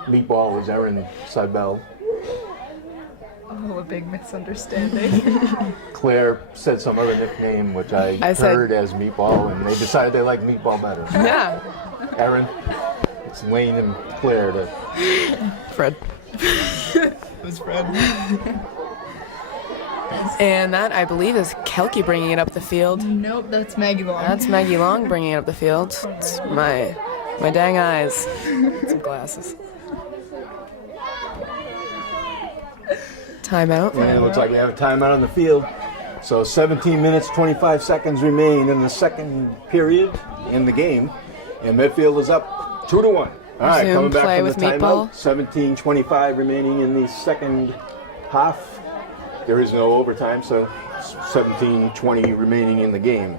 Meatball was Erin Seibel. Oh, a big misunderstanding. Claire said some other nickname, which I heard as Meatball, and they decided they liked Meatball better. Yeah. Erin, it's Wayne and Claire to Fred. It was Fred. And that, I believe, is Kelky bringing it up the field. Nope, that's Maggie Long. That's Maggie Long bringing it up the field. It's my dang eyes. Some glasses. Timeout. And it looks like we have a timeout on the field. So 17 minutes, 25 seconds remain in the second period in the game. And Medfield is up 2-1. All right, Resume coming back play from with the Meatball. timeout. 17:25 remaining in the second half. There is no overtime, so 17:20 remaining in the game.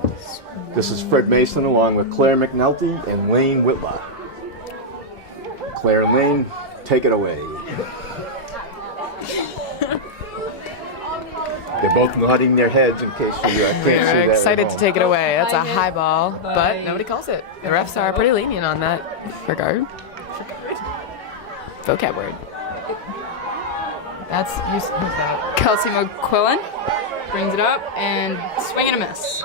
This is Fred Mason along with Claire McNulty and Lane Whitlock. Claire and Lane, take it away. They're both nodding their heads in case you can't see that. We're excited at to home. take it away. That's a high ball, but nobody calls it. The refs are pretty lenient on that regard. Vocab word. That's who's that? Kelsey McQuillan brings it up and swing and a miss.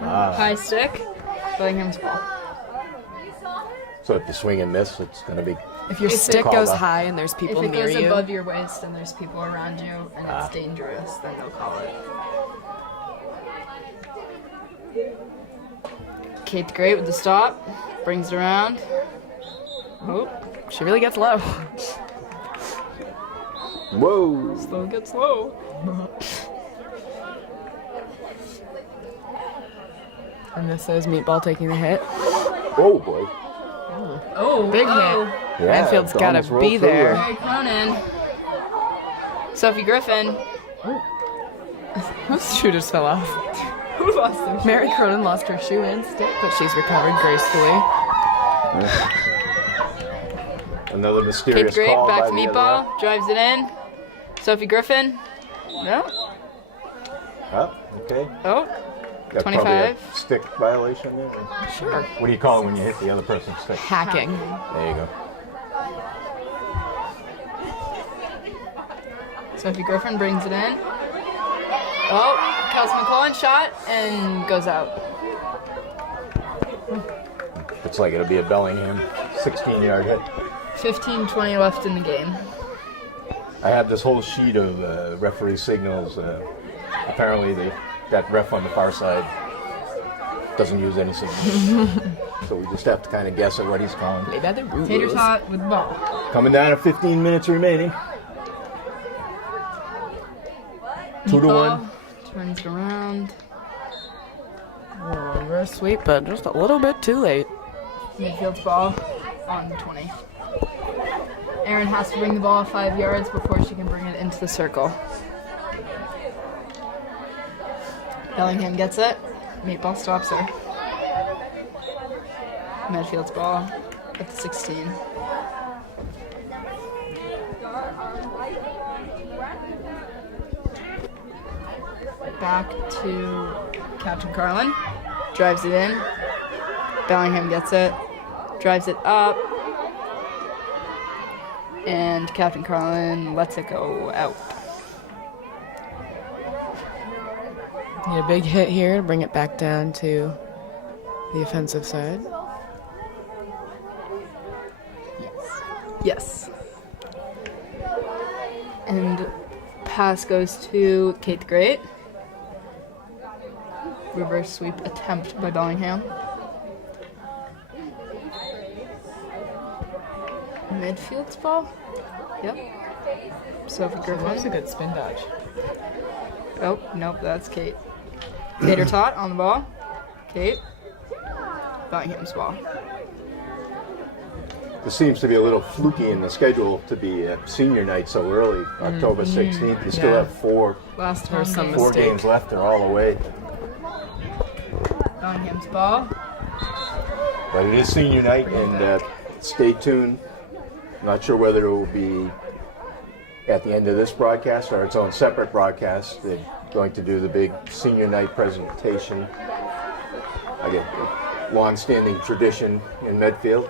High stick. Bellingham's ball. So if you swing and miss, it's going to be. If your If stick it- goes high and there's people If it near goes you, above your waist and there's people around you and it's dangerous, then they'll call it. Kate Great with the stop. Brings it around. oh, she really gets low. Whoa! Slow gets low. And this is Meatball taking the hit. Oh boy! Oh, Big hit. Yeah, Medfield's it got to almost rolled be through there. her. Mary Cronin. Sophie Griffin. Those shoe just fell off. Who lost their Mary Cronin lost her shoe and stick, but she's recovered gracefully. Another mysterious Kate Great call back by to the Meatball. Drives it in. Sophie Griffin. No. Oh, okay. Oh. Got 25. probably a stick violation there. Sure. What do you call it when you hit the other person's stick? Hacking. There you go. Sophie Griffin brings it in. Oh, Kelsey McClellan shot and goes out. Looks like it'll be a Bellingham 16-yard hit. 15:20 left in the game. I have this whole sheet of referee signals. Apparently, that ref on the far side doesn't use any signals. So we just have to kind of guess at what he's calling. Play by the rules. Tater tot with the ball. Coming down to 15 minutes remaining. 2-1. Ball turns it around. Oh, reverse sweep, but just a little bit too late. Midfield's ball on the 20. Erin has to bring the ball 5 yards before she can bring it into the circle. Bellingham gets it. Meatball stops her. Medfield's ball at the 16. Back to Captain Carlin. Drives it in. Bellingham gets it. Drives it up. And Captain Carlin lets it go out. Need a big hit here to bring it back down to the offensive side. Yes. And pass goes to Kate the Great. Reverse sweep attempt by Bellingham. Midfield's ball? Yep. Sophie That was Griffin. a good spin dodge. Oh, nope, that's Kate. Tater Tot on the ball. Kate. Bellingham's ball. This seems to be a little fluky in the schedule to be senior night so early, October 16th. You still Yeah. have four Last There was some time. mistake. games left. They're all away. Bellingham's ball. But it is senior night, and stay tuned. Not sure whether it will be at the end of this broadcast or its own separate broadcast. They're going to do the big senior night presentation. I get a long-standing tradition in Medfield.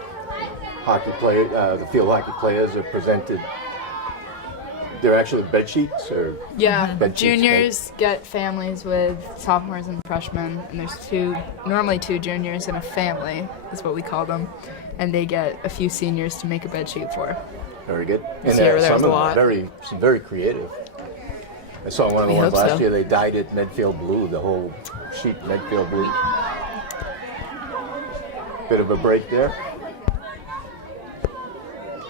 The field hockey players are presented. They're actually bed sheets, or Yeah, Bed sheets, juniors get families with sophomores and freshmen, and there's normally two juniors in a family, is what we call them, and they get a few seniors to make a bed sheet for. very good. And See, there was some a of them lot. are very creative. I saw one of the We ones hope last so. year. They dyed it Medfield blue, the whole sheet Medfield blue. Bit of a break there.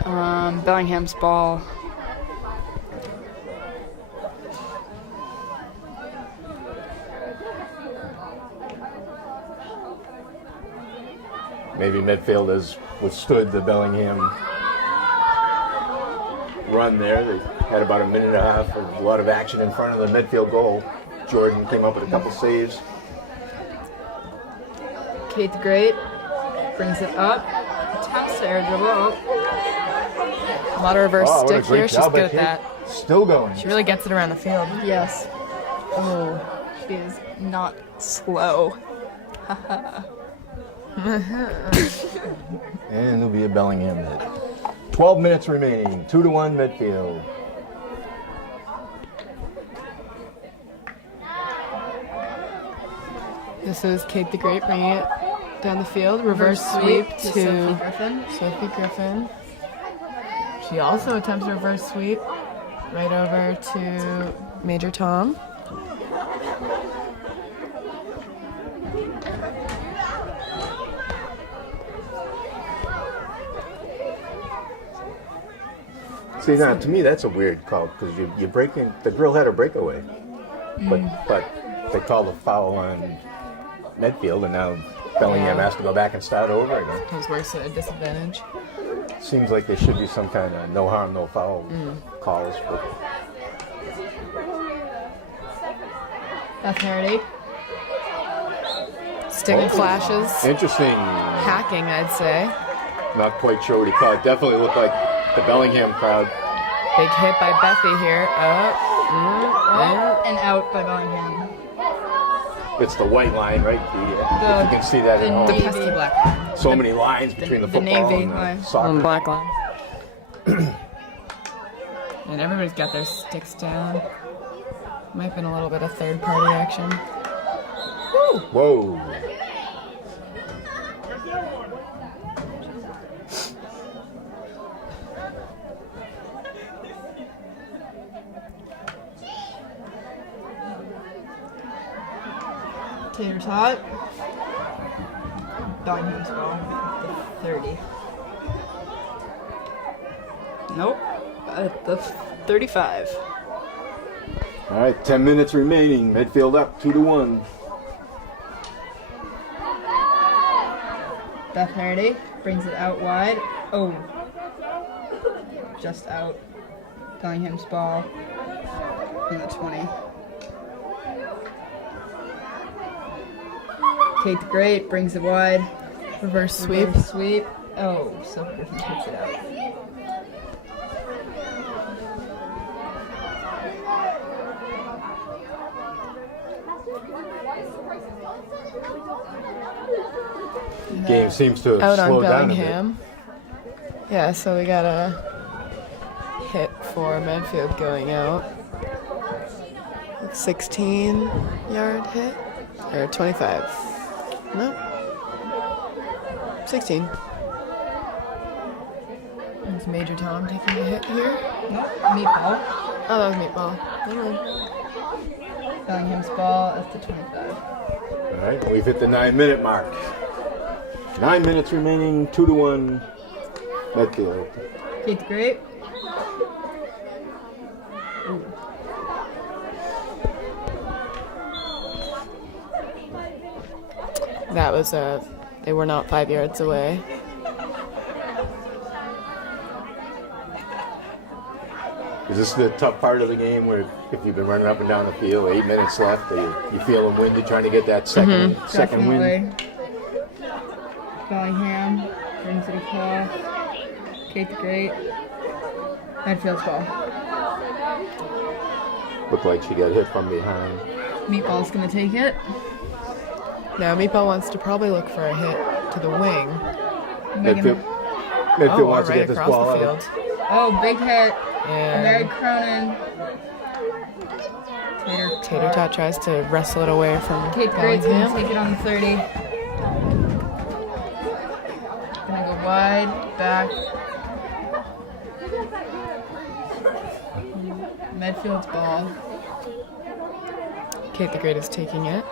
Bellingham's ball. Maybe Medfield has withstood the Bellingham run there. They had about a minute and a half of a lot of action in front of the Medfield goal. Jordan came up with a couple saves. Kate the Great brings it up. Attempts to air dribble. A lot of reverse Oh, what a stick great here. She's job by good at Kate. that. Still going. She really gets it around the field. Yes. Oh, She is not slow. And it'll be a Bellingham hit. 12 minutes remaining. 2-1 Medfield. this is Kate the Great bringing it down the field. Reverse sweep to Sophie Griffin. Sophie Griffin. She also attempts a reverse sweep right over to Major Tom. See, now to me that's a weird call because you're breaking. The girl had a breakaway, but they called a foul on Medfield, and now Bellingham has to go back and start over again. Comes worse at a disadvantage. Seems like there should be some kind of no harm, no foul calls. But Beth Harity. Stick flashes. interesting. Hacking, I'd say. Not quite sure what he called. Definitely looked like the Bellingham crowd. Big hit by Bethy here. And out by Bellingham. It's the white line, right? If you can see that at the home. The navy- pesky black line. So many lines between the the football navy and line. the soccer. On the black line. And everybody's got their sticks down. Might have been a little bit of third party action. Whoa. Tater Tot. Bellingham's ball. The 30. Nope. At the 35. All right, 10 minutes remaining. Medfield up 2-1. Beth Harity brings it out wide. Oh. Just out. Bellingham's ball. In the 20. Kate the Great brings it wide. Reverse sweep. Reverse sweep. Oh, so Griffin takes it out. Game seems to have Out on slowed down a bit. Bellingham. Yeah, so we got a hit for Medfield going out. 16-yard hit? Or 25? No. 16. Is Major Tom taking a hit here? Nope. Meatball. Oh, that was Meatball. Never mind. Bellingham's ball at the 25. All right, we've hit the 9-minute mark. 9 minutes remaining, 2-1 Medfield. Kate the Great. That was they were not 5 yards away. Is this the tough part of the game where if you've been running up and down the field, 8 minutes left, you feeling winded trying to get that second win? Bellingham brings it across. Kate the Great. Medfield's ball. Looked like she got hit from behind. Meatball's gonna take it. Now Meatball wants to probably look for a hit to the wing. Medfield wants to right get this across ball the out. field. Oh, big hit. And Mary Cronin. Tater Tot tries to wrestle it away from Kate the Great's gonna Bellingham. take it on the 30. Gonna go wide, back. Medfield's ball. Kate the Great is taking it.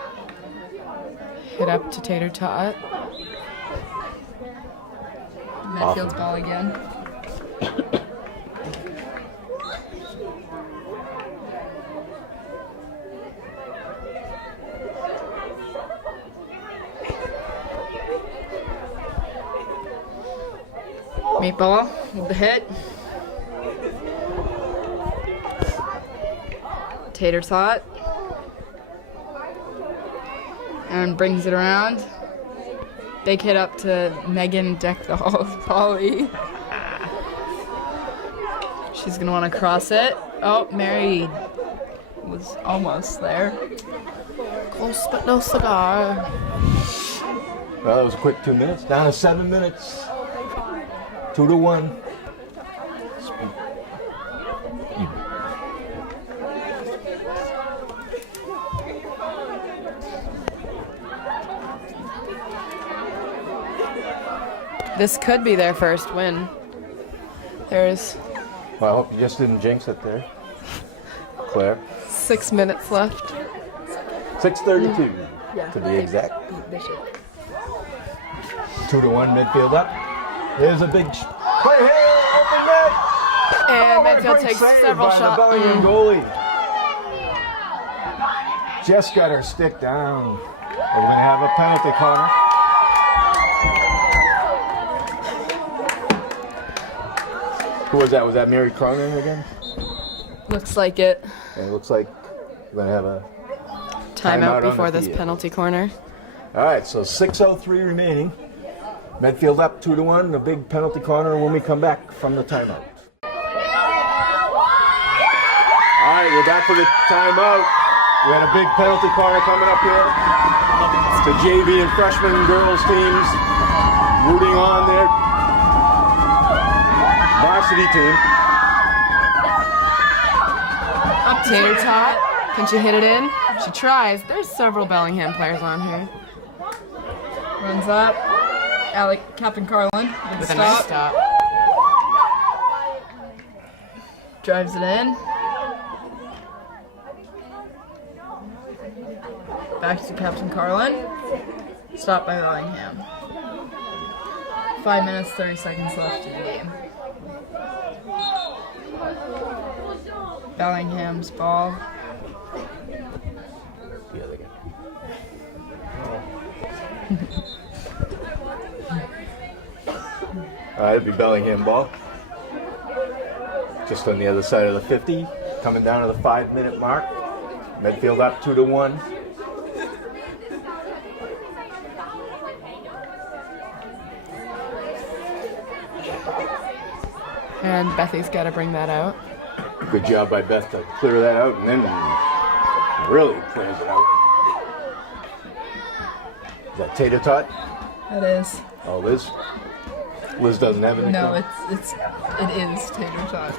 Hit up to Tater Tot. Medfield's ball again. Meatball with the hit. Tater Tot. And brings it around. Big hit up to Megan Deck the Halls Polly. She's gonna want to cross it. Oh, Mary was almost there. Close but no cigar. Well, that was a quick 2 minutes. Down to 7 minutes. 2-1. This could be their first win. There's Well, I hope you just didn't jinx it there, Claire. 6 minutes left. 6:32 to be exact. 2-1 Midfield up. There's a big play here, open net. And What a Medfield great takes save several by the shots. Bellingham goalie. Just got her stick down. We're going to have a penalty corner. Who was that? Was that Mary Cronin again? Looks like it. And it looks like we're going to have a Timeout on the before this field. penalty corner. All right, so 6:03 remaining. Medfield up 2-1. The big penalty corner when we come back from the timeout. All right, we're back for the timeout. We had a big penalty corner coming up here. The JV and freshman girls teams rooting on their varsity team. Up Tater Tot. Can she hit it in? She tries. There's several Bellingham players on here. Runs up. Captain Carlin With a nice stop. Drives it in. Back to Captain Carlin. Stopped by Bellingham. 5 minutes, 30 seconds left in the game. Bellingham's ball. The other guy. It'll be Bellingham ball. Just on the other side of the 50, coming down to the 5-minute mark. Medfield up 2-1. And Bethy's got to bring that out. Good job by Beth to clear that out, and then really clears it out. Is that tater tot? It is. Oh, Liz? Liz doesn't have anything? No, it is tater tot.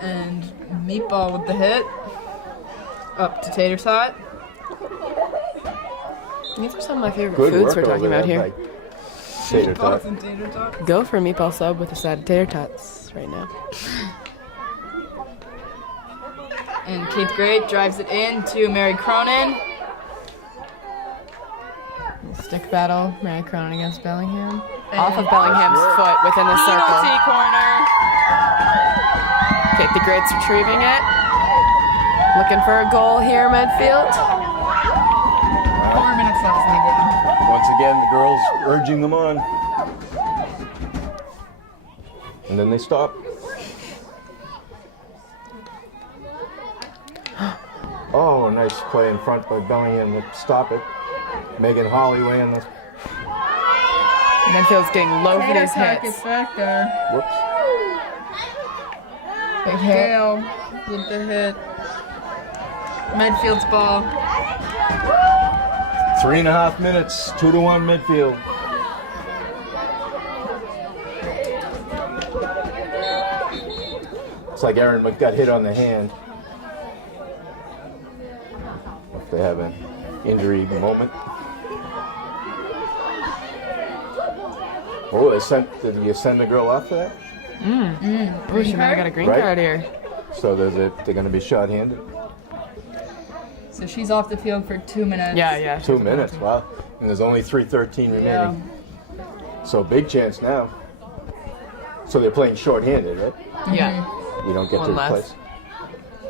And meatball with the hit. Up to tater tot. These are some of my favorite Good foods work we're talking over about there here. by tater tot. Meatballs and tater tots. Go for a meatball sub with a side of tater tots right now. And Keith Great drives it in to Mary Cronin. Stick battle, Mary Cronin against Bellingham. And Off of Bellingham's foot within the circle. Penalty corner. Kate the Great's retrieving it. Looking for a goal here, Medfield. 4 minutes left in the game. Once again, the girls urging them on. And then they stop. Oh, nice play in front by Bellingham to stop it. Megan Holloway in the... Medfield's getting low for these Tater tot hits. gets back there. Whoops. Big Hale with the hit. Medfield's ball. 3.5 minutes, 2-1 Medfield. Looks like Aaron got hit on the hand. If they have an injury moment. Oh, did you send the girl off for that? Oh, she might have got a green Right. card here. So they're going to be shot-handed? So she's off the field for 2 minutes. Yeah. 2 minutes, wow. And there's only 3:13 remaining. Yeah. So big chance now. So they're playing short-handed, right? Yeah. You don't get One to less. replace.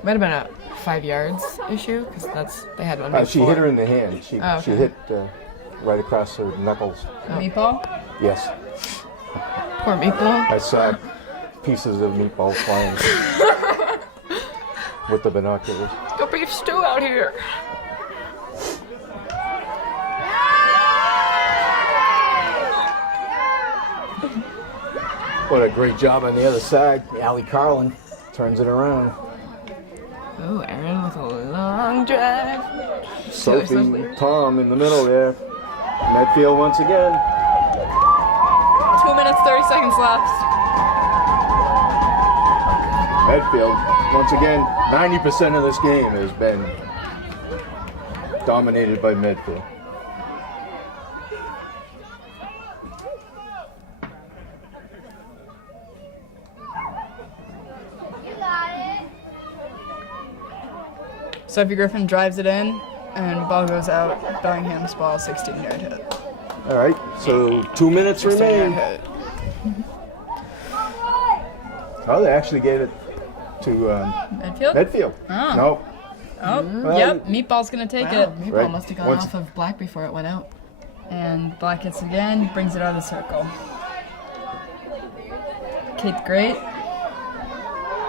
Might have been a 5 yards issue because they had one. She hit her in the hand. She okay. hit right across her knuckles. Meatball? Yes, Poor meatball. I saw pieces of meatball flying with the binoculars. Go beef stew out here. What a great job on the other side. Allie Carlin turns it around. Oh, Aaron with a long drive. Sophie, Tom in the middle there. Medfield once again. 2 minutes, 30 seconds left. Medfield, once again, 90% of this game has been dominated by Medfield. Sophie Griffin drives it in, and ball goes out. Bellingham's ball, 16-yard hit. All right, so 2 minutes 16-yard remain. hit. Oh, they actually gave it to Medfield? Medfield. Oh. No. Oh, Well, yep. Meatball's gonna take Wow, it. meatball Right. must have gone Once- off of black before it went out. And Black hits again, brings it out of the circle. Kate the Great.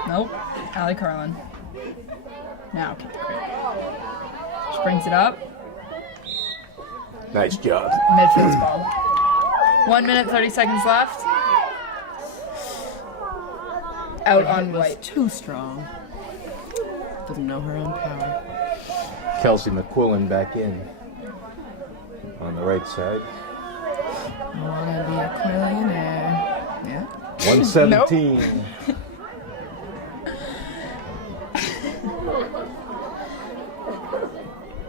Nope. Allie Carlin. Now Kate the Great. She brings it up. Nice job. Midfield's ball. 1 minute, 30 seconds left. Out on white. Too strong. Doesn't know her own power. Kelsey McQuillan back in on the right side. Wanna be a quillionaire. Yeah. 117.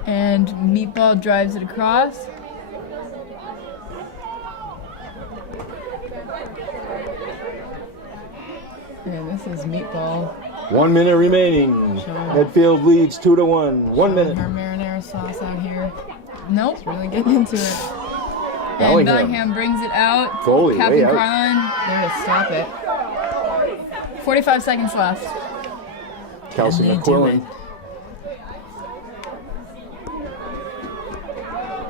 And Meatball drives it across. Yeah, this is meatball. 1 minute remaining. Medfield leads 2-1. 1 minute. Her marinara sauce out here. Nope. Really getting into it. And Bellingham. Bellingham brings it out. Goalie, Captain way out. Carlin. There to stop it. 45 seconds left. Kelsey Can they do McQuillan.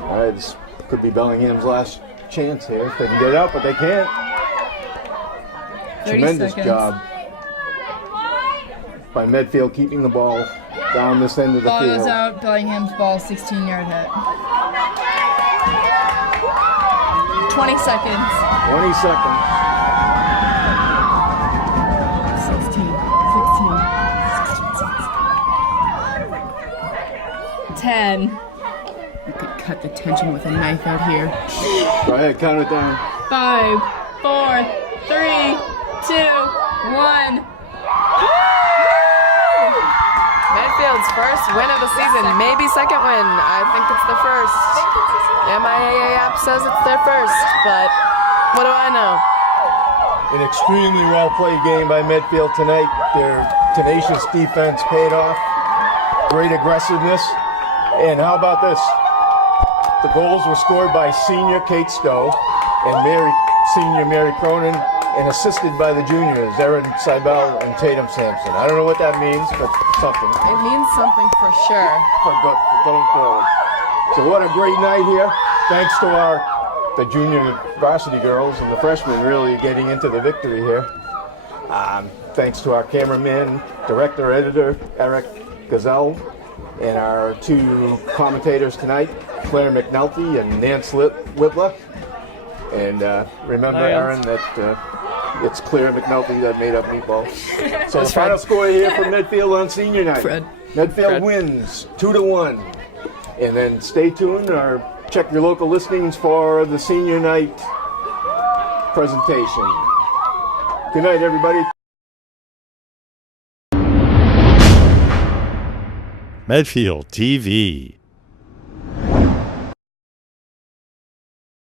All right, this could be Bellingham's last chance here. If they can get it out, but they can't. 30 Tremendous seconds. job by Medfield keeping the ball down this end of the Ball goes field. out. Bellingham's ball, 16-yard hit. 20 seconds. 20 seconds. 16, 16, 10. You could cut the tension with a knife out here. Go ahead, count it down. 5, 4, 3, 2, 1. Medfield's first win of the season, maybe second win. I think it's the first. MIAA app says it's their first, but what do I know? An extremely well-played game by Medfield tonight. Their tenacious defense paid off. Great aggressiveness. And how about this? The goals were scored by senior Kate Stowe and senior Mary Cronin, and assisted by the juniors, Erin Seibel and Tatum Sampson. I don't know what that means, but something. It means something for sure. For going forward. So what a great night here. Thanks to the junior varsity girls and the freshmen really getting into the victory here. Thanks to our cameraman, director, editor, Eric Gazelle, and our two commentators tonight, Claire McNulty and Nance Whitler. And remember, Aaron, that it's Claire McNulty that made up Meatball. So the final score here for Medfield on senior night. Medfield wins 2-1. And then stay tuned or check your local listings for the senior night presentation. Good night, everybody. Medfield TV.